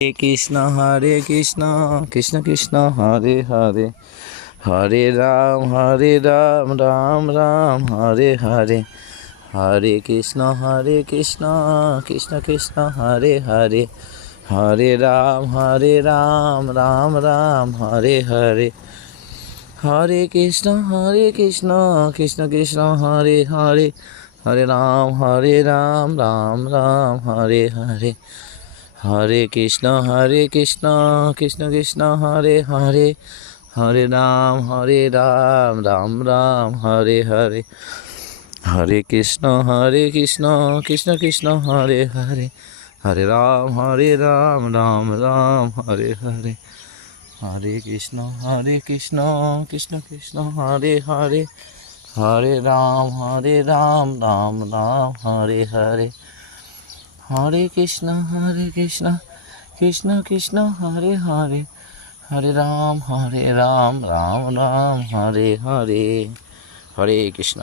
Hare Krishna Krishna Krishna Hare Hare Hare Ram Ram Ram Hare Hare Hare Krishna Krishna Krishna Hare Hare Hare Ram Ram Ram Hare Hare Hare Krishna Krishna Krishna Hare Hare Hare Ram Ram Ram Hare Hare Hare Krishna Krishna Krishna Hare Hare Hare Ram Ram Ram Hare Hare Hare Krishna Krishna Krishna Hare Hare Hare Ram Ram Ram Hare Hare Hare Krishna Krishna Krishna Hare Hare Hare Ram Ram Ram Hare Hare Hare Krishna Krishna Krishna Hare Hare Hare Ram Ram Ram Hare Hare Hare Krishna.